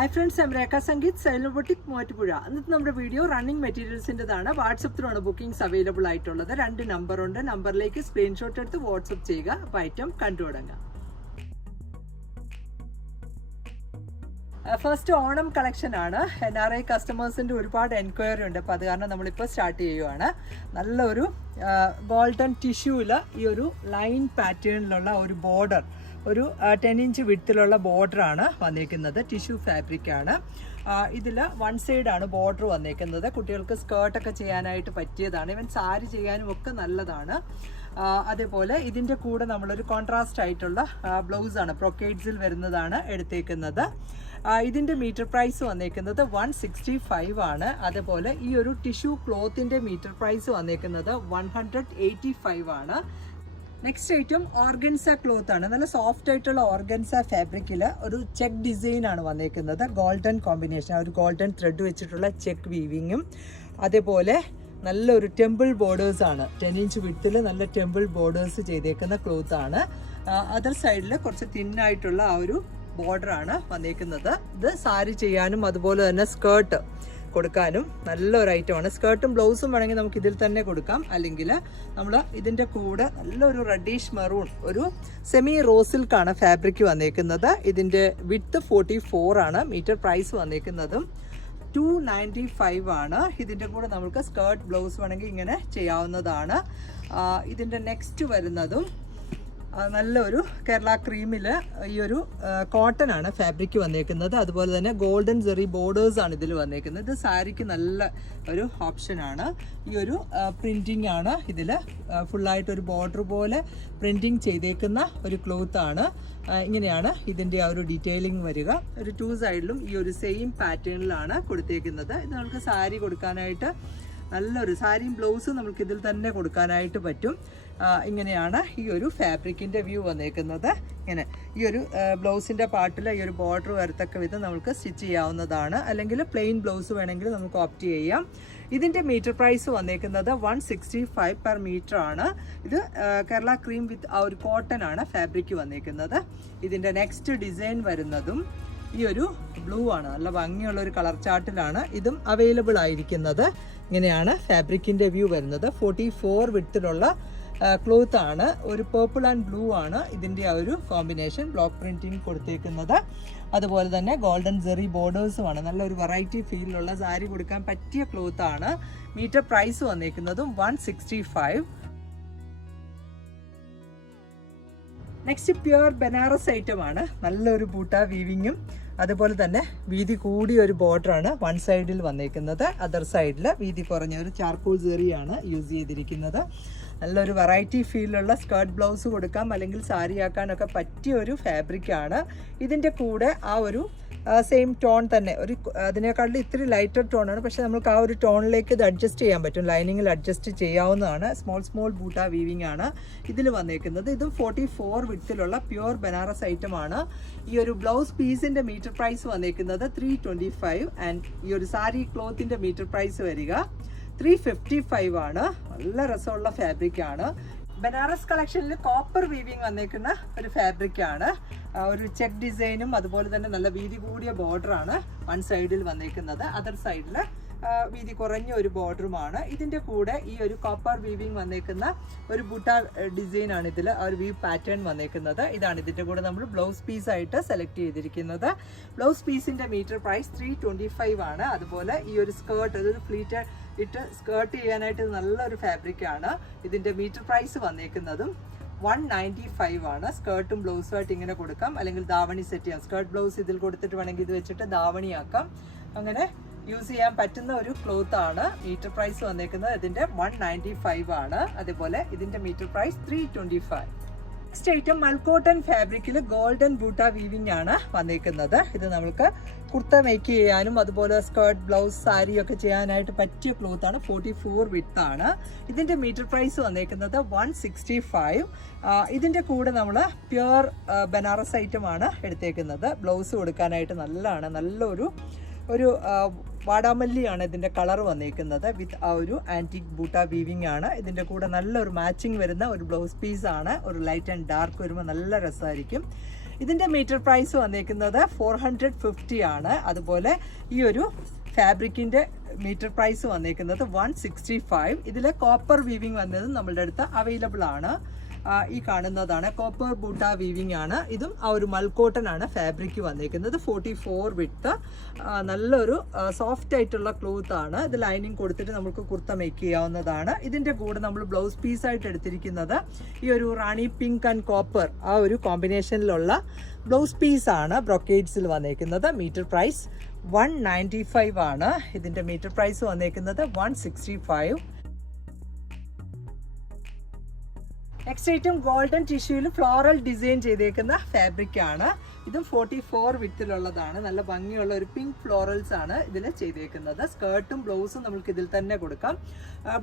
Hi friends, I'm Rekha Sangeet, Silent Boutique, Moatipuzha. ഇന്നത്തെ നമ്മുടെ video running മെറ്റീരിയൽസിൻ്റെതാണ്. വാട്സപ്പിലാണ് bookings available ആയിട്ടുള്ളത്. 2 നമ്പറുണ്ട്. നമ്പറിലേക്ക് സ്ക്രീൻഷോട്ട് എടുത്ത് വാട്സപ്പ് ചെയ്യുക. അപ്പോൾ ഐറ്റം കണ്ടു തുടങ്ങാം. ഫസ്റ്റ് ഓണം കളക്ഷൻ ആണ്. NRI കസ്റ്റമേഴ്സിൻ്റെ ഒരുപാട് എൻക്വയറി ഉണ്ട്. അപ്പോൾ അത് കാരണം നമ്മളിപ്പോൾ സ്റ്റാർട്ട് ചെയ്യുവാണ്. നല്ലൊരു ഗോൾഡൻ ടിഷ്യൂവിൽ ഈ ഒരു ലൈൻ പാറ്റേണിലുള്ള ഒരു ബോർഡർ, ഒരു 10 ഇഞ്ച് വിഡ്ത്തിലുള്ള ബോർഡറാണ് വന്നേക്കുന്നത്. ടിഷ്യൂ ഫാബ്രിക്കാണ്. ഇതിൽ വൺ സൈഡാണ് ബോർഡർ വന്നേക്കുന്നത്. കുട്ടികൾക്ക് സ്കേർട്ടൊക്കെ ചെയ്യാനായിട്ട് പറ്റിയതാണ്. ഇവൻ സാരി ചെയ്യാനും ഒക്കെ നല്ലതാണ്. അതേപോലെ ഇതിൻ്റെ കൂടെ നമ്മളൊരു കോൺട്രാസ്റ്റ് ആയിട്ടുള്ള ബ്ലൗസാണ്, ബ്രൊക്കേഡ്സിൽ വരുന്നതാണ് എടുത്തേക്കുന്നത്. ഇതിൻ്റെ മീറ്റർ പ്രൈസ് വന്നേക്കുന്നത് 165 ആണ്. അതേപോലെ ഈ ഒരു ടിഷ്യൂ ക്ലോത്തിൻ്റെ മീറ്റർ പ്രൈസ് വന്നേക്കുന്നത് 185 ആണ്. നെക്സ്റ്റ് ഐറ്റം ഓർഗൻസ ക്ലോത്ത് ആണ്. നല്ല സോഫ്റ്റ് ആയിട്ടുള്ള ഓർഗൻസ ഫാബ്രിക്കിൽ ഒരു ചെക്ക് ഡിസൈൻ ആണ് വന്നേക്കുന്നത്. ഗോൾഡൻ കോമ്പിനേഷൻ, ഒരു ഗോൾഡൻ ത്രെഡ് വെച്ചിട്ടുള്ള ചെക്ക് വീവിങ്ങും അതേപോലെ നല്ലൊരു ടെമ്പിൾ ബോർഡേഴ്സ് ആണ്. 10 ഇഞ്ച് വിഡ്ത്തിൽ നല്ല ടെമ്പിൾ ബോർഡേഴ്സ് ചെയ്തേക്കുന്ന ക്ലോത്ത് ആണ്. അതർ സൈഡിൽ കുറച്ച് തിന്നായിട്ടുള്ള ആ ഒരു ബോർഡറാണ് വന്നേക്കുന്നത്. ഇത് സാരി ചെയ്യാനും അതുപോലെ തന്നെ സ്കേർട്ട് കൊടുക്കാനും നല്ലൊരു ഐറ്റമാണ്. സ്കേർട്ടും ബ്ലൗസും വേണമെങ്കിൽ നമുക്ക് ഇതിൽ തന്നെ കൊടുക്കാം. അല്ലെങ്കിൽ നമ്മൾ ഇതിൻ്റെ കൂടെ നല്ലൊരു റെഡിഷ് മെറൂൺ ഒരു സെമി റോസിൽക്കാണ് ഫാബ്രിക് വന്നേക്കുന്നത്. ഇതിൻ്റെ വിഡ്ത്ത് 44 ആണ്. മീറ്റർ പ്രൈസ് വന്നേക്കുന്നതും 295 ആണ്. ഇതിൻ്റെ കൂടെ നമുക്ക് സ്കേർട്ട് ബ്ലൗസ് വേണമെങ്കിൽ ഇങ്ങനെ ചെയ്യാവുന്നതാണ്. ഇതിൻ്റെ നെക്സ്റ്റ് വരുന്നതും നല്ലൊരു കേരള ക്രീമിൽ ഈ ഒരു കോട്ടൺ ആണ് ഫാബ്രിക് വന്നേക്കുന്നത്. അതുപോലെ തന്നെ ഗോൾഡൻ ജെറി ബോർഡേഴ്സ് ആണ് ഇതിൽ വന്നേക്കുന്നത്. ഇത് സാരിക്ക് നല്ല ഒരു ഓപ്ഷനാണ്. ഈ ഒരു പ്രിൻറ്റിംഗ് ആണ് ഇതിൽ ഫുള്ളായിട്ടൊരു ബോർഡർ പോലെ പ്രിൻറ്റിങ് ചെയ്തേക്കുന്ന ഒരു ക്ലോത്ത് ആണ്. ഇങ്ങനെയാണ് ഇതിൻ്റെ ആ ഒരു ഡീറ്റെയിലിംഗ് വരിക. ഒരു 2 സൈഡിലും ഈ ഒരു സെയിം പാറ്റേണിലാണ് കൊടുത്തേക്കുന്നത്. ഇത് നമുക്ക് സാരി കൊടുക്കാനായിട്ട് നല്ലൊരു സാരിയും ബ്ലൗസും നമുക്ക് ഇതിൽ തന്നെ കൊടുക്കാനായിട്ട് പറ്റും. ഇങ്ങനെയാണ് ഈ ഒരു ഫാബ്രിക്കിൻ്റെ വ്യൂ വന്നേക്കുന്നത്. ഇങ്ങനെ ഈ ഒരു ബ്ലൗസിൻ്റെ പാർട്ടിൽ ഈ ഒരു ബോർഡർ വരത്തക്ക വിധം നമുക്ക് സ്റ്റിച്ച് ചെയ്യാവുന്നതാണ്. അല്ലെങ്കിൽ പ്ലെയിൻ ബ്ലൗസ് വേണമെങ്കിൽ നമുക്ക് ഓപ്റ്റ് ചെയ്യാം. ഇതിൻ്റെ മീറ്റർ പ്രൈസ് വന്നേക്കുന്നത് 165 പെർ മീറ്റർ ആണ്. ഇത് കേരള ക്രീം വിത്ത് ആ ഒരു കോട്ടൺ ആണ് ഫാബ്രിക് വന്നേക്കുന്നത്. ഇതിൻ്റെ നെക്സ്റ്റ് ഡിസൈൻ വരുന്നതും ഈ ഒരു ബ്ലൂ ആണ്. നല്ല ഭംഗിയുള്ള ഒരു കളർ ചാർട്ടിലാണ് ഇതും അവൈലബിൾ ആയിരിക്കുന്നത്. ഇങ്ങനെയാണ് ഫാബ്രിക്കിൻ്റെ വ്യൂ വരുന്നത്. 44 വിഡ്ത്തിലുള്ള ക്ലോത്ത് ആണ്. ഒരു പേർപ്പിൾ ആൻഡ് ബ്ലൂ ആണ് ഇതിൻ്റെ ആ ഒരു കോമ്പിനേഷൻ. ബ്ലോക്ക് പ്രിൻറ്റിങ് കൊടുത്തേക്കുന്നത്. അതുപോലെ തന്നെ ഗോൾഡൻ ജെറി ബോർഡേഴ്സുമാണ്. നല്ലൊരു വെറൈറ്റി ഫീലിലുള്ള സാരി കൊടുക്കാൻ പറ്റിയ ക്ലോത്ത് ആണ്. മീറ്റർ പ്രൈസ് വന്നേക്കുന്നതും 165. നെക്സ്റ്റ് പ്യുവർ ബനാറസ് ഐറ്റം ആണ്. നല്ലൊരു ബൂട്ട വീവിങ്ങും അതുപോലെ തന്നെ വീതി കൂടിയ ഒരു ബോർഡറാണ് വൺ സൈഡിൽ വന്നേക്കുന്നത്. അതർ സൈഡിൽ വീതി കുറഞ്ഞ ഒരു ചാർക്കോൾ ജെറിയാണ് യൂസ് ചെയ്തിരിക്കുന്നത്. നല്ലൊരു വെറൈറ്റി ഫീലുള്ള സ്കേർട്ട് ബ്ലൗസ് കൊടുക്കാം, അല്ലെങ്കിൽ സാരി ആക്കാനൊക്കെ പറ്റിയ ഒരു ഫാബ്രിക്കാണ്. ഇതിൻ്റെ കൂടെ ആ ഒരു സെയിം ടോൺ തന്നെ, ഒരു അതിനേക്കാളും ഇത്തിരി ലൈറ്റർ ടോണാണ്. പക്ഷേ നമുക്ക് ആ ഒരു ടോണിലേക്ക് ഇത് അഡ്ജസ്റ്റ് ചെയ്യാൻ പറ്റും. ലൈനിങ്ങിൽ അഡ്ജസ്റ്റ് ചെയ്യാവുന്നതാണ്. സ്മോൾ ബൂട്ട വീവിംഗ് ആണ് ഇതിൽ വന്നേക്കുന്നത്. ഇതും 44 വിഡ്ത്തിലുള്ള പ്യുവർ ബനാറസ് ഐറ്റം ആണ്. ഈ ഒരു ബ്ലൗസ് പീസിൻ്റെ മീറ്റർ പ്രൈസ് വന്നേക്കുന്നത് 325. ആൻഡ് ഈ ഒരു സാരി ക്ലോത്തിൻ്റെ മീറ്റർ പ്രൈസ് വരിക 355 ആണ്. നല്ല രസമുള്ള ഫാബ്രിക്കാണ്. ബനാറസ് കളക്ഷനിൽ കോപ്പർ വീവിങ് വന്നേക്കുന്ന ഒരു ഫാബ്രിക്കാണ്. ഒരു ചെക്ക് ഡിസൈനും അതുപോലെ തന്നെ നല്ല വീതി കൂടിയ ബോർഡറാണ് വൺ സൈഡിൽ വന്നേക്കുന്നത്. അതർ സൈഡിൽ വീതി കുറഞ്ഞ ഒരു ബോർഡറുമാണ്. ഇതിൻ്റെ കൂടെ ഈ ഒരു കോപ്പർ വീവിങ് വന്നേക്കുന്ന ഒരു ബുട്ട ഡിസൈനാണ് ഇതിൽ ആ ഒരു വീവ് പാറ്റേൺ വന്നേക്കുന്നത്. ഇതാണ് ഇതിൻ്റെ കൂടെ നമ്മൾ ബ്ലൗസ് പീസായിട്ട് സെലക്ട് ചെയ്തിരിക്കുന്നത്. ബ്ലൗസ് പീസിൻ്റെ മീറ്റർ പ്രൈസ് 325 ആണ്. അതുപോലെ ഈ ഒരു സ്കേർട്ട്, അതൊരു ഫ്ലീറ്റഡ് ഇട്ട് സ്കേർട്ട് ചെയ്യാനായിട്ട് നല്ലൊരു ഫാബ്രിക്കാണ്. ഇതിൻ്റെ മീറ്റർ പ്രൈസ് വന്നേക്കുന്നതും 195 ആണ്. സ്കേർട്ടും ബ്ലൗസുമായിട്ട് ഇങ്ങനെ കൊടുക്കാം, അല്ലെങ്കിൽ ധാവണി സെറ്റ് ചെയ്യാം. സ്കേർട്ട് ബ്ലൗസ് ഇതിൽ കൊടുത്തിട്ട് വേണമെങ്കിൽ ഇത് വെച്ചിട്ട് ധാവണിയാക്കാം. അങ്ങനെ യൂസ് ചെയ്യാൻ പറ്റുന്ന ഒരു ക്ലോത്ത് ആണ്. മീറ്റർ പ്രൈസ് വന്നേക്കുന്നത് ഇതിൻ്റെ 195 ആണ്. അതേപോലെ ഇതിൻ്റെ മീറ്റർ പ്രൈസ് 325. നെക്സ്റ്റ് ഐറ്റം മൽക്കോട്ടൺ ഫാബ്രിക്കിൽ ഗോൾഡൻ ബൂട്ട വീവിംഗ് ആണ് വന്നേക്കുന്നത്. ഇത് നമുക്ക് കുർത്ത മേക്ക് ചെയ്യാനും അതുപോലെ സ്കേർട്ട് ബ്ലൗസ് സാരി ഒക്കെ ചെയ്യാനായിട്ട് പറ്റിയ ക്ലോത്ത് ആണ്. 44 വിഡ്ത്ത് ആണ്. ഇതിൻ്റെ മീറ്റർ പ്രൈസ് വന്നേക്കുന്നത് 165. ഇതിൻ്റെ കൂടെ നമ്മൾ പ്യുവർ ബനാറസ് ഐറ്റം ആണ് എടുത്തേക്കുന്നത്. ബ്ലൗസ് കൊടുക്കാനായിട്ട് നല്ലതാണ്. നല്ലൊരു വാടാമല്ലിയാണ് ഇതിൻ്റെ കളർ വന്നേക്കുന്നത്. വിത്ത് ആ ഒരു ആൻറ്റിക് ബൂട്ട വീവിംഗ് ആണ്. ഇതിൻ്റെ കൂടെ നല്ലൊരു മാച്ചിങ് വരുന്ന ഒരു ബ്ലൗസ് പീസാണ്. ഒരു ലൈറ്റ് ആൻഡ് ഡാർക്ക് വരുമ്പോൾ നല്ല രസമായിരിക്കും. ഇതിൻ്റെ മീറ്റർ പ്രൈസ് വന്നേക്കുന്നത് 450 ആണ്. അതുപോലെ ഈ ഒരു ഫാബ്രിക്കിൻ്റെ മീറ്റർ പ്രൈസ് വന്നേക്കുന്നത് 165. ഇതിൽ കോപ്പർ വീവിങ് വന്നത് നമ്മളുടെ അടുത്ത് അവൈലബിൾ ആണ്. ഈ കാണുന്നതാണ് കോപ്പർ ബൂട്ട വീവിങ് ആണ്. ഇതും ആ ഒരു മൽക്കോട്ടൺ ആണ് ഫാബ്രിക് വന്നേക്കുന്നത്. 44 വിഡ്ത്ത്, നല്ലൊരു സോഫ്റ്റ് ആയിട്ടുള്ള ക്ലോത്ത് ആണ്. ഇത് ലൈനിങ് കൊടുത്തിട്ട് നമുക്ക് കുർത്ത മേക്ക് ചെയ്യാവുന്നതാണ്. ഇതിൻ്റെ കൂടെ നമ്മൾ ബ്ലൗസ് പീസായിട്ട് എടുത്തിരിക്കുന്നത് ഈ ഒരു റാണി പിങ്ക് ആൻഡ് കോപ്പർ ആ ഒരു കോമ്പിനേഷനിലുള്ള ബ്ലൗസ് പീസാണ് ബ്രൊക്കേഡ്സിൽ വന്നേക്കുന്നത്. മീറ്റർ പ്രൈസ് 195 ആണ്. ഇതിൻ്റെ മീറ്റർ പ്രൈസ് വന്നേക്കുന്നത് 165. നെക്സ്റ്റ് ഐറ്റം ഗോൾഡൻ ടിഷ്യൂവിൽ ഫ്ലോറൽ ഡിസൈൻ ചെയ്തേക്കുന്ന ഫാബ്രിക് ആണ്. ഇതും 44 വിഡ്ത്തിലുള്ളതാണ്. നല്ല ഭംഗിയുള്ള ഒരു പിങ്ക് ഫ്ലോറൽസ് ആണ് ഇതിൽ ചെയ്തേക്കുന്നത്. സ്കേർട്ടും ബ്ലൗസും നമുക്ക് ഇതിൽ തന്നെ കൊടുക്കാം.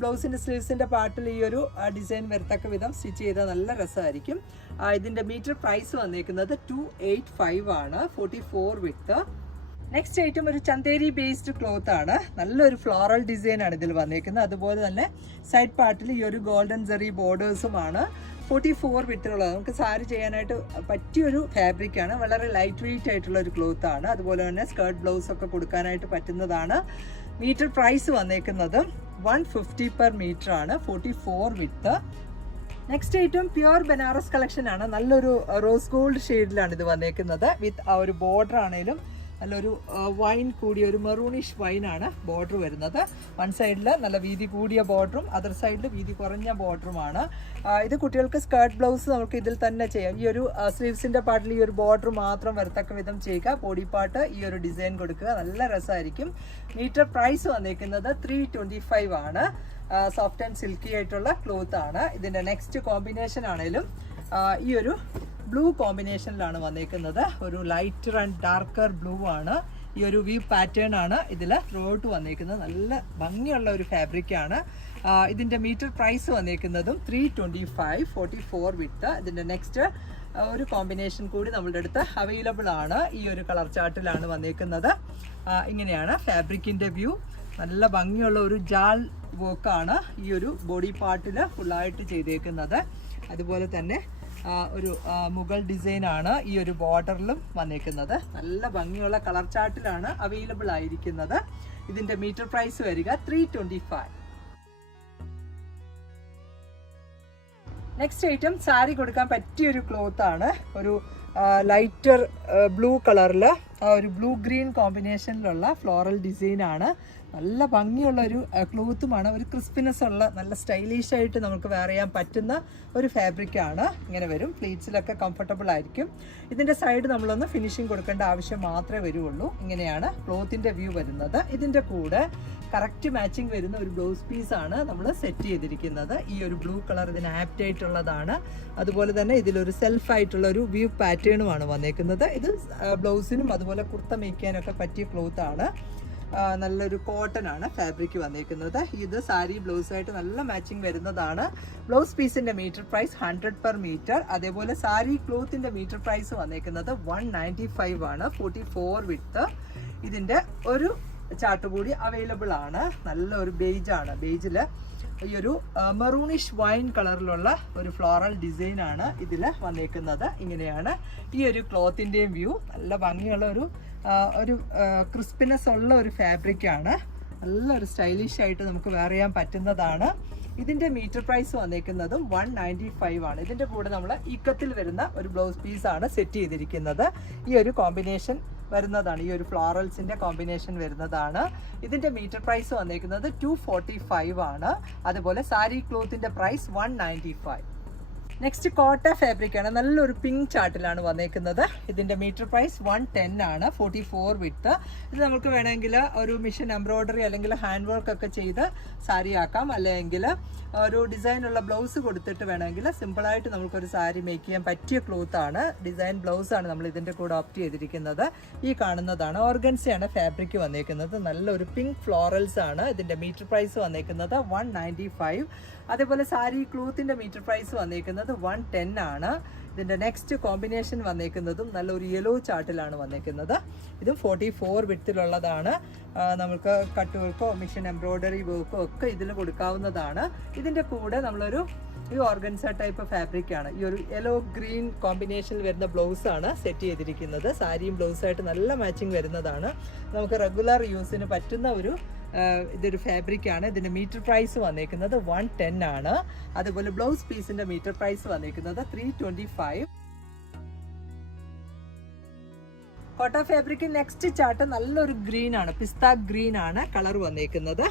ബ്ലൗസിൻ്റെ സ്ലീവ്സിൻ്റെ പാർട്ടിൽ ഈ ഒരു ഡിസൈൻ വരത്തക്ക വിധം സ്റ്റിച്ച് ചെയ്താൽ നല്ല രസമായിരിക്കും. ഇതിൻ്റെ മീറ്റർ പ്രൈസ് വന്നേക്കുന്നത് 285 ആണ്. 44 വിഡ്ത്ത്. നെക്സ്റ്റ് ഐറ്റം ഒരു ചന്തേരി ബേസ്ഡ് ക്ലോത്ത് ആണ്. നല്ലൊരു ഫ്ലോറൽ ഡിസൈൻ ആണ് ഇതിൽ വന്നേക്കുന്നത്. അതുപോലെ തന്നെ സൈഡ് പാർട്ടിൽ ഈ ഒരു ഗോൾഡൻ സെറി ബോർഡേഴ്സുമാണ്. 44 വിഡ്ത്തിലുള്ളത്. നമുക്ക് സാരി ചെയ്യാനായിട്ട് പറ്റിയൊരു ഫാബ്രിക്കാണ്. വളരെ ലൈറ്റ് വെയിറ്റ് ആയിട്ടുള്ള ഒരു ക്ലോത്ത് ആണ്. അതുപോലെ തന്നെ സ്കേർട്ട് ബ്ലൗസ് ഒക്കെ കൊടുക്കാനായിട്ട് പറ്റുന്നതാണ്. മീറ്റർ പ്രൈസ് വന്നേക്കുന്നത് 150 പെർ മീറ്റർ ആണ്. 44 width. Next item pure Banaras collection ആണ്. നല്ലൊരു റോസ് ഗോൾഡ് ഷെയ്ഡിലാണ് ഇത് വന്നേക്കുന്നത്. വിത്ത് ആ ഒരു ബോർഡർ ആണെങ്കിലും നല്ലൊരു വൈൻ കൂടിയ ഒരു മെറൂണിഷ് വൈനാണ് ബോർഡർ വരുന്നത്. വൺ സൈഡിൽ നല്ല വീതി കൂടിയ ബോർഡറും അതർ സൈഡിൽ വീതി കുറഞ്ഞ ബോർഡറുമാണ്. ഇത് കുട്ടികൾക്ക് സ്കേർട്ട് ബ്ലൗസ് നമുക്ക് ഇതിൽ തന്നെ ചെയ്യാം. ഈ ഒരു സ്ലീവ്സിൻ്റെ പാർട്ടിൽ ഈ ഒരു ബോർഡർ മാത്രം വരത്തക്ക വിധം ചെയ്യുക. ബോഡി പാർട്ട് ഈ ഒരു ഡിസൈൻ കൊടുക്കുക. നല്ല രസമായിരിക്കും. മീറ്റർ പ്രൈസ് വന്നേക്കുന്നത് 325 ആണ്. സോഫ്റ്റ് ആൻഡ് സിൽക്കി ആയിട്ടുള്ള ക്ലോത്ത് ആണ്. ഇതിൻ്റെ നെക്സ്റ്റ് കോമ്പിനേഷൻ ആണേലും ഈ ഒരു ബ്ലൂ കോമ്പിനേഷനിലാണ് വന്നേക്കുന്നത്. ഒരു ലൈറ്റർ ആൻഡ് ഡാർക്കർ ബ്ലൂ ആണ്. ഈ ഒരു വ്യൂ പാറ്റേൺ ആണ് ഇതിൽ ത്രൂഔട്ട് വന്നേക്കുന്നത്. നല്ല ഭംഗിയുള്ള ഒരു ഫാബ്രിക്കാണ്. ഇതിൻ്റെ മീറ്റർ പ്രൈസ് വന്നേക്കുന്നതും 325. 44 വിഡ്ത്ത്. ഇതിൻ്റെ നെക്സ്റ്റ് ഒരു കോമ്പിനേഷൻ കൂടി നമ്മളുടെ അടുത്ത് അവൈലബിൾ ആണ്. ഈ ഒരു കളർ ചാർട്ടിലാണ് വന്നേക്കുന്നത്. ഇങ്ങനെയാണ് ഫാബ്രിക്കിൻ്റെ വ്യൂ. നല്ല ഭംഗിയുള്ള ഒരു ജാൽ വർക്കാണ് ഈ ഒരു ബോഡി പാർട്ടിൽ ഫുള്ളായിട്ട് ചെയ്തേക്കുന്നത്. അതുപോലെ തന്നെ ഒരു മുഗൾ ഡിസൈനാണ് ഈ ഒരു ബോർഡറിലും വന്നേക്കുന്നത്. നല്ല ഭംഗിയുള്ള കളർ ചാർട്ടിലാണ് അവൈലബിൾ ആയിരിക്കുന്നത്. ഇതിൻ്റെ മീറ്റർ പ്രൈസ് വരിക 325. നെക്സ്റ്റ് ഐറ്റം സാരി കൊടുക്കാൻ പറ്റിയൊരു ക്ലോത്ത് ആണ്. ഒരു ലൈറ്റർ ബ്ലൂ കളറിൽ ഒരു ബ്ലൂ ഗ്രീൻ കോമ്പിനേഷനിലുള്ള ഫ്ലോറൽ ഡിസൈനാണ്. നല്ല ഭംഗിയുള്ള ഒരു ക്ലോത്തുമാണ്. ഒരു ക്രിസ്പിനെസ് ഉള്ള നല്ല സ്റ്റൈലിഷ് ആയിട്ട് നമുക്ക് വെയർ ചെയ്യാൻ പറ്റുന്ന ഒരു ഫാബ്രിക്കാണ്. ഇങ്ങനെ വരും. പ്ലീറ്റ്സിലൊക്കെ കംഫർട്ടബിൾ ആയിരിക്കും. ഇതിൻ്റെ സൈഡ് നമ്മളൊന്ന് ഫിനിഷിങ് കൊടുക്കേണ്ട ആവശ്യം മാത്രമേ വരുള്ളൂ. ഇങ്ങനെയാണ് ക്ലോത്തിൻ്റെ വ്യൂ വരുന്നത്. ഇതിൻ്റെ കൂടെ കറക്റ്റ് മാച്ചിങ് വരുന്ന ഒരു ബ്ലൗസ് പീസാണ് നമ്മൾ സെറ്റ് ചെയ്തിരിക്കുന്നത്. ഈ ഒരു ബ്ലൂ കളർ ഇതിന് ആപ്റ്റ് ആയിട്ടുള്ളതാണ്. അതുപോലെ തന്നെ ഇതിലൊരു സെൽഫായിട്ടുള്ള ഒരു വ്യൂ പാറ്റേണുമാണ് വന്നേക്കുന്നത്. ഇത് ബ്ലൗസിനും അതുപോലെ കുർത്ത മേയ്ക്കാനൊക്കെ പറ്റിയ ക്ലോത്ത് ആണ്. നല്ലൊരു കോട്ടൺ ആണ് ഫാബ്രിക് വന്നേക്കുന്നത്. ഇത് സാരി ബ്ലൗസായിട്ട് നല്ല മാച്ചിങ് വരുന്നതാണ്. ബ്ലൗസ് പീസിന്റെ മീറ്റർ പ്രൈസ് 100 പെർ മീറ്റർ. അതേപോലെ സാരി ക്ലോത്തിന്റെ മീറ്റർ പ്രൈസ് വന്നേക്കുന്നത് 195 ആണ്. 44 വിഡ്ത്ത്. ഇതിന്റെ ഒരു ചാർട്ട് കൂടി അവൈലബിൾ ആണ്. നല്ലൊരു ബേജ് ആണ്. ബേജിൽ ഈ ഒരു മെറൂണിഷ് വൈൻ കളറിലുള്ള ഒരു ഫ്ലോറൽ ഡിസൈൻ ആണ് ഇതിൽ വന്നേക്കുന്നത്. ഇങ്ങനെയാണ് ഈ ഒരു ക്ലോത്തിൻ്റെയും വ്യൂ. നല്ല ഭംഗിയുള്ള ഒരു ക്രിസ്പിനെസ് ഉള്ള ഒരു ഫാബ്രിക്കാണ്. നല്ലൊരു സ്റ്റൈലിഷ് ആയിട്ട് നമുക്ക് വെയർ ചെയ്യാൻ പറ്റുന്നതാണ്. ഇതിൻ്റെ മീറ്റർ പ്രൈസ് വന്നേക്കുന്നതും 195 ആണ്. ഇതിൻ്റെ കൂടെ നമ്മൾ ഇക്കത്തിൽ വരുന്ന ഒരു ബ്ലൗസ് പീസാണ് സെറ്റ് ചെയ്തിരിക്കുന്നത്. ഈ ഒരു കോമ്പിനേഷൻ വരുന്നതാണ്. ഈ ഒരു ഫ്ലോറൽസിൻ്റെ കോമ്പിനേഷൻ വരുന്നതാണ്. ഇതിൻ്റെ മീറ്റർ പ്രൈസ് വന്നേക്കുന്നത് 245 ആണ്. അതുപോലെ സാരി ക്ലോത്തിൻ്റെ പ്രൈസ് 195. നെക്സ്റ്റ് കോട്ട ഫാബ്രിക് ആണ്. നല്ലൊരു പിങ്ക് ചാർട്ടിലാണ് വന്നേക്കുന്നത്. ഇതിൻ്റെ മീറ്റർ പ്രൈസ് 110 ആണ്. 44 വിഡ്ത്ത്. ഇത് നമുക്ക് വേണമെങ്കിൽ ഒരു മിഷൻ എംബ്രോയ്ഡറി അല്ലെങ്കിൽ ഹാൻഡ് വർക്ക് ഒക്കെ ചെയ്ത് സാരി ആക്കാം. അല്ലെങ്കിൽ ഒരു ഡിസൈനുള്ള ബ്ലൗസ് കൊടുത്തിട്ട് വേണമെങ്കിൽ സിമ്പിളായിട്ട് നമുക്കൊരു സാരി മേക്ക് ചെയ്യാൻ പറ്റിയ ക്ലോത്ത് ആണ്. ഡിസൈൻ ബ്ലൗസ് ആണ് നമ്മൾ ഇതിൻ്റെ കൂടെ ഓപ്റ്റ് ചെയ്തിരിക്കുന്നത്. ഈ കാണുന്നതാണ് ഓർഗൻസയാണ് ഫാബ്രിക് വന്നേക്കുന്നത്. നല്ലൊരു പിങ്ക് ഫ്ലോറൽസ് ആണ്. ഇതിൻ്റെ മീറ്റർ പ്രൈസ് വന്നേക്കുന്നത് 195. അതേപോലെ സാരി ക്ലോത്തിൻ്റെ മീറ്റർ പ്രൈസ് വന്നേക്കുന്നത് 110 ആണ്. ഇതിൻ്റെ നെക്സ്റ്റ് കോമ്പിനേഷൻ വന്നേക്കുന്നതും നല്ലൊരു യെല്ലോ ചാർട്ടിലാണ് വന്നേക്കുന്നത്. ഇതും 44 വിഡ്ത്തിലുള്ളതാണ്. നമുക്ക് കട്ട് വർക്കോ മിഷൻ എംബ്രോയ്ഡറി വർക്കോ ഒക്കെ ഇതിൽ കൊടുക്കാവുന്നതാണ്. ഇതിൻ്റെ കൂടെ നമ്മളൊരു ഈ ഓർഗൻസ ടൈപ്പ് ഫാബ്രിക് ആണ്. ഈ ഒരു യെല്ലോ ഗ്രീൻ കോമ്പിനേഷനിൽ വരുന്ന ബ്ലൗസ് ആണ് സെറ്റ് ചെയ്തിരിക്കുന്നത്. സാരിയും ബ്ലൗസായിട്ട് നല്ല മാച്ചിങ് വരുന്നതാണ്. നമുക്ക് റെഗുലർ യൂസിന് പറ്റുന്ന ഒരു ഇതൊരു ഫാബ്രിക് ആണ്. ഇതിൻ്റെ മീറ്റർ പ്രൈസ് വന്നേക്കുന്നത് 110 ആണ്. അതുപോലെ ബ്ലൗസ് പീസിൻ്റെ മീറ്റർ പ്രൈസ് വന്നേക്കുന്നത് 325. കോട്ട ഫാബ്രിക് നെക്സ്റ്റ് ചാർട്ട് നല്ലൊരു ഗ്രീൻ ആണ്, പിസ്ത ഗ്രീൻ ആണ് കളർ വന്നേക്കുന്നത്.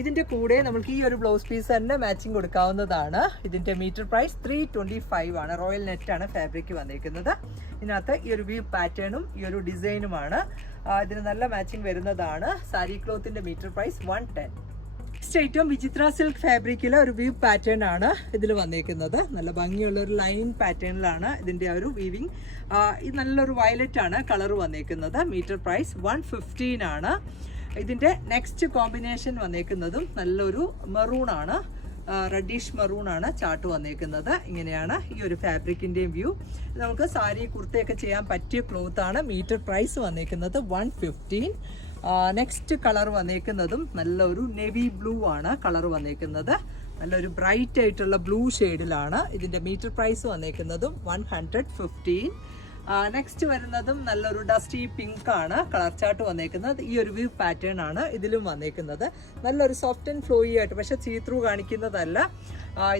ഇതിൻ്റെ കൂടെ നമുക്ക് ഈ ഒരു ബ്ലൗസ് പീസ് തന്നെ മാച്ചിങ് കൊടുക്കാവുന്നതാണ്. ഇതിൻ്റെ മീറ്റർ പ്രൈസ് 325 ആണ്. റോയൽ നെറ്റ് ആണ് ഫാബ്രിക് വന്നേക്കുന്നത്. ഇതിനകത്ത് ഈ ഒരു വ്യൂ പാറ്റേണും ഈ ഒരു ഡിസൈനുമാണ് ഇതിന് നല്ല മാച്ചിങ് വരുന്നതാണ്. സാരി ക്ലോത്തിൻ്റെ metre price 110. Next item Vichitra silk ഫാബ്രിക്കിലെ ഒരു വ്യൂ പാറ്റേൺ ആണ് ഇതിൽ വന്നേക്കുന്നത്. നല്ല ഭംഗിയുള്ള ഒരു ലൈൻ പാറ്റേണിലാണ് ഇതിൻ്റെ ഒരു വീവിങ്. ഇത് നല്ലൊരു വയലറ്റ് ആണ് കളർ വന്നേക്കുന്നത്. മീറ്റർ പ്രൈസ് 115 ആണ്. ഇതിൻ്റെ നെക്സ്റ്റ് കോമ്പിനേഷൻ വന്നേക്കുന്നതും നല്ലൊരു മെറൂൺ ആണ്, റെഡിഷ് മെറൂൺ ആണ് ചാർട്ട് വന്നേക്കുന്നത്. ഇങ്ങനെയാണ് ഈ ഒരു ഫാബ്രിക്കിൻ്റെയും വ്യൂ. നമുക്ക് സാരി കുർത്തയൊക്കെ ചെയ്യാൻ പറ്റിയ ക്ലോത്ത് ആണ്. മീറ്റർ പ്രൈസ് വന്നേക്കുന്നത് 115. നെക്സ്റ്റ് കളർ വന്നേക്കുന്നതും നല്ലൊരു നേവി ബ്ലൂ ആണ് കളർ വന്നേക്കുന്നത്. നല്ലൊരു ബ്രൈറ്റ് ആയിട്ടുള്ള ബ്ലൂ ഷെയ്ഡിലാണ്. ഇതിൻ്റെ മീറ്റർ പ്രൈസ് വന്നേക്കുന്നതും 115. നെക്സ്റ്റ് വരുന്നതും നല്ലൊരു ഡസ്റ്റി പിങ്ക് ആണ് കളർ ചാർട്ട് വന്നേക്കുന്നത്. ഈ ഒരു വ്യൂ പാറ്റേൺ ആണ് ഇതിലും വന്നേക്കുന്നത്. നല്ലൊരു സോഫ്റ്റ് ആൻഡ് ഫ്ലോയി ആയിട്ട്, പക്ഷെ സീ ത്രൂ കാണിക്കുന്നതല്ല.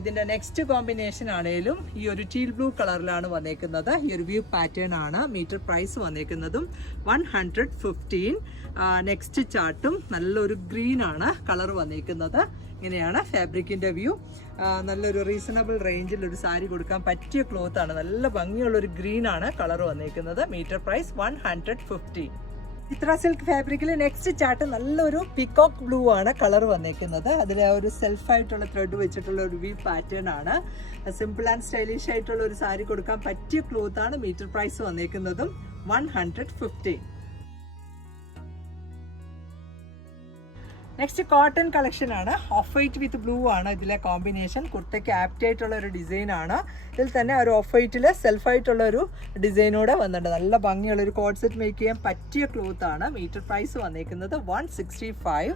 ഇതിൻ്റെ നെക്സ്റ്റ് കോമ്പിനേഷൻ ആണെങ്കിലും ഈ ഒരു ടീൽ ബ്ലൂ കളറിലാണ് വന്നേക്കുന്നത്. ഈ ഒരു വ്യൂ പാറ്റേൺ ആണ്. മീറ്റർ പ്രൈസ് വന്നേക്കുന്നതും 115. നെക്സ്റ്റ് ചാർട്ടും നല്ലൊരു ഗ്രീൻ ആണ് കളർ വന്നേക്കുന്നത്. ഇങ്ങനെയാണ് ഫാബ്രിക്കിൻ്റെ വ്യൂ. നല്ലൊരു റീസണബിൾ റേഞ്ചിൽ ഒരു സാരി കൊടുക്കാൻ പറ്റിയ ക്ലോത്ത് ആണ്. നല്ല ഭംഗിയുള്ളൊരു ഗ്രീൻ ആണ് കളർ വന്നേക്കുന്നത്. Metre price 115. ചിത്ര സിൽക്ക് ഫാബ്രിക്കിൽ നെക്സ്റ്റ് ചാർട്ട് നല്ലൊരു പിക്കോക്ക് ബ്ലൂ ആണ് കളർ വന്നേക്കുന്നത്. അതിൽ ഒരു സെൽഫായിട്ടുള്ള ത്രെഡ് വെച്ചിട്ടുള്ള ഒരു വ്യൂ പാറ്റേൺ ആണ്. സിമ്പിൾ ആൻഡ് സ്റ്റൈലിഷ് ആയിട്ടുള്ള ഒരു സാരി കൊടുക്കാൻ പറ്റിയ ക്ലോത്ത് ആണ്. മീറ്റർ പ്രൈസ് വന്നേക്കുന്നതും 115. നെക്സ്റ്റ് കോട്ടൺ കളക്ഷൻ ആണ്. ഓഫ് വൈറ്റ് വിത്ത് ബ്ലൂ ആണ് ഇതിലെ കോമ്പിനേഷൻ. കുർത്തയ്ക്ക് ആപ്റ്റ് ആയിട്ടുള്ള ഒരു ഡിസൈൻ ആണ്. ഇതിൽ തന്നെ ഒരു ഓഫ് വൈറ്റിൽ സെൽഫായിട്ടുള്ള ഒരു ഡിസൈനോടെ വന്നിട്ടുണ്ട്. നല്ല ഭംഗിയുള്ള ഒരു കോഡ് സെറ്റ് മേക്ക് ചെയ്യാൻ പറ്റിയ ക്ലോത്ത് ആണ്. മീറ്റർ പ്രൈസ് വന്നേക്കുന്നത് 165.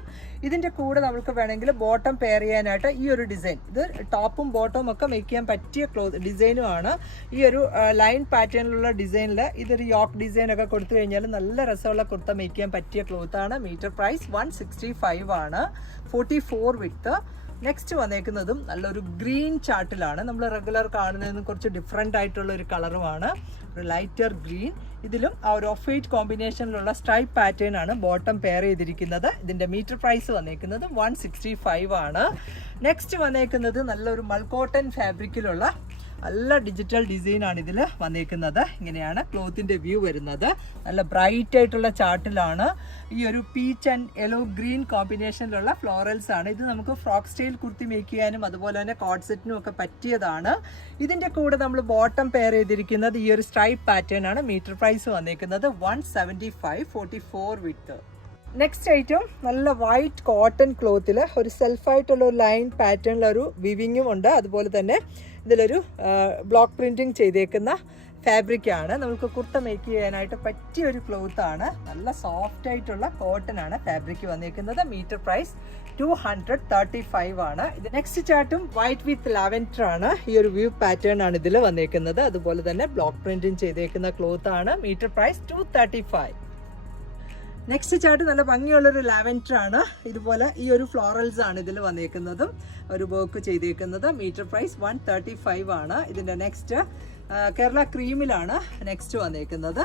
ഇതിൻ്റെ കൂടെ നമുക്ക് വേണമെങ്കിൽ ബോട്ടം പെയർ ചെയ്യാനായിട്ട് ഈ ഒരു ഡിസൈൻ, ഇത് ടോപ്പും ബോട്ടവും ഒക്കെ മേക്ക് ചെയ്യാൻ പറ്റിയ ക്ലോത്ത് ഡിസൈനും ആണ്. ഈ ഒരു ലൈൻ പാറ്റേണിലുള്ള ഡിസൈനിൽ ഇതൊരു യോക്ക് ഡിസൈൻ ഒക്കെ കൊടുത്തു കഴിഞ്ഞാൽ നല്ല രസമുള്ള കുർത്ത മേക്ക് ചെയ്യാൻ പറ്റിയ ക്ലോത്ത് ആണ്. മീറ്റർ പ്രൈസ് 165 ആണ്. 44 വിത്ത്. നെക്സ്റ്റ് വന്നേക്കുന്നതും നല്ലൊരു ഗ്രീൻ ചാർട്ടിലാണ്. നമ്മൾ റെഗുലർ കാണുന്നതിന് കുറച്ച് ഡിഫറെൻ്റ് ആയിട്ടുള്ള ഒരു കളറുമാണ്, ഒരു ലൈറ്റർ ഗ്രീൻ. ഇതിലും ആ ഒരു ഓഫ് വൈറ്റ് കോമ്പിനേഷനിലുള്ള സ്ട്രൈപ്പ് പാറ്റേൺ ആണ് ബോട്ടം പെയർ ചെയ്തിരിക്കുന്നത്. ഇതിൻ്റെ മീറ്റർ പ്രൈസ് വന്നേക്കുന്നത് 165 ആണ്. നെക്സ്റ്റ് വന്നേക്കുന്നത് നല്ലൊരു മൾക്കോട്ടൺ ഫാബ്രിക്കിലുള്ള നല്ല ഡിജിറ്റൽ ഡിസൈൻ ആണ് ഇതിൽ വന്നേക്കുന്നത്. ഇങ്ങനെയാണ് ക്ലോത്തിൻ്റെ വ്യൂ വരുന്നത്. നല്ല ബ്രൈറ്റ് ആയിട്ടുള്ള ചാർട്ടിലാണ്. ഈ ഒരു പീച്ച് ആൻഡ് യെല്ലോ ഗ്രീൻ കോമ്പിനേഷനിലുള്ള ഫ്ലോറൽസ് ആണ്. ഇത് നമുക്ക് ഫ്രോക്ക് സ്റ്റൈൽ കുർത്തി മേക്ക് ചെയ്യാനും അതുപോലെ തന്നെ കോഡ് സെറ്റിനും ഒക്കെ പറ്റിയതാണ്. ഇതിൻ്റെ കൂടെ നമ്മൾ ബോട്ടം പെയർ ചെയ്തിരിക്കുന്നത് ഈ ഒരു സ്ട്രൈപ്പ് പാറ്റേൺ ആണ്. മീറ്റർ പ്രൈസ് വന്നേക്കുന്നത് 175. 44 വിത്ത്. നെക്സ്റ്റ് ഐറ്റം നല്ല വൈറ്റ് കോട്ടൺ ക്ലോത്തിൽ ഒരു സെൽഫായിട്ടുള്ള ഒരു ലൈൻ പാറ്റേണിലൊരു വിവിങ്ങും ഉണ്ട്. അതുപോലെ തന്നെ ഇതിലൊരു ബ്ലോക്ക് പ്രിൻറ്റിങ് ചെയ്തേക്കുന്ന ഫാബ്രിക്കാണ്. നമുക്ക് കുർത്ത മേക്ക് ചെയ്യാനായിട്ട് പറ്റിയ ഒരു ക്ലോത്ത് ആണ്. നല്ല സോഫ്റ്റ് ആയിട്ടുള്ള കോട്ടൺ ആണ് ഫാബ്രിക് വന്നേക്കുന്നത്. മീറ്റർ പ്രൈസ് 235 ആണ്. ഇത് നെക്സ്റ്റ് ചാർട്ടും വൈറ്റ് വിത്ത് ലാവൻഡർ ആണ്. ഈ ഒരു വ്യൂ പാറ്റേൺ ആണ് ഇതിൽ വന്നേക്കുന്നത്. അതുപോലെ തന്നെ ബ്ലോക്ക് പ്രിന്റിങ് ചെയ്തേക്കുന്ന ക്ലോത്ത് ആണ്. Metre price 235. നെക്സ്റ്റ് ചാർട്ട് നല്ല ഭംഗിയുള്ളൊരു ലാവൻഡർ ആണ്. ഇതുപോലെ ഈ ഒരു ഫ്ലോറൽസ് ആണ് ഇതിൽ വന്നേക്കുന്നതും ഒരു വർക്ക് ചെയ്തേക്കുന്നത്. മീറ്റർ പ്രൈസ് 135 ആണ്. ഇതിൻ്റെ നെക്സ്റ്റ് കേരള ക്രീമിലാണ് നെക്സ്റ്റ് വന്നേക്കുന്നത്.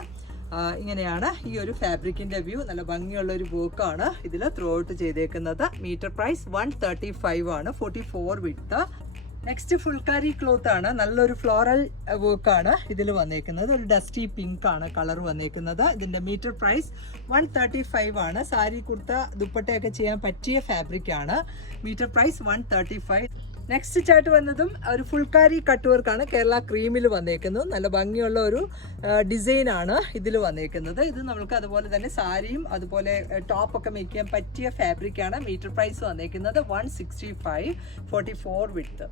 ഇങ്ങനെയാണ് ഈ ഒരു ഫാബ്രിക്കിൻ്റെ വ്യൂ. നല്ല ഭംഗിയുള്ള ഒരു വർക്കാണ് ഇതിൽ ത്രൂ ഔട്ട് ചെയ്തേക്കുന്നത്. മീറ്റർ പ്രൈസ് 135 ആണ്. 44 വിത്ത്. നെക്സ്റ്റ് ഫുൾക്കാരി ക്ലോത്ത് ആണ്. നല്ലൊരു ഫ്ലോറൽ വർക്കാണ് ഇതിൽ വന്നേക്കുന്നത്. ഒരു ഡസ്റ്റി പിങ്ക് ആണ് കളർ വന്നേക്കുന്നത്. ഇതിൻ്റെ മീറ്റർ പ്രൈസ് 135 ആണ്. സാരി കുർത്ത ദുപ്പട്ടയൊക്കെ ചെയ്യാൻ പറ്റിയ ഫാബ്രിക് ആണ്. Metre price 135. നെക്സ്റ്റ് ചാർട്ട് വന്നതും ഒരു ഫുൾക്കാരി കട്ട് വർക്കാണ് കേരള ക്രീമിൽ വന്നേക്കുന്നത്. നല്ല ഭംഗിയുള്ള ഒരു ഡിസൈൻ ആണ് ഇതിൽ വന്നേക്കുന്നത്. ഇത് നമുക്ക് അതുപോലെ തന്നെ സാരിയും അതുപോലെ ടോപ്പൊക്കെ മേക്ക് ചെയ്യാൻ പറ്റിയ ഫാബ്രിക് ആണ്. മീറ്റർ പ്രൈസ് വന്നേക്കുന്നത് 165. 44 വിത്ത്.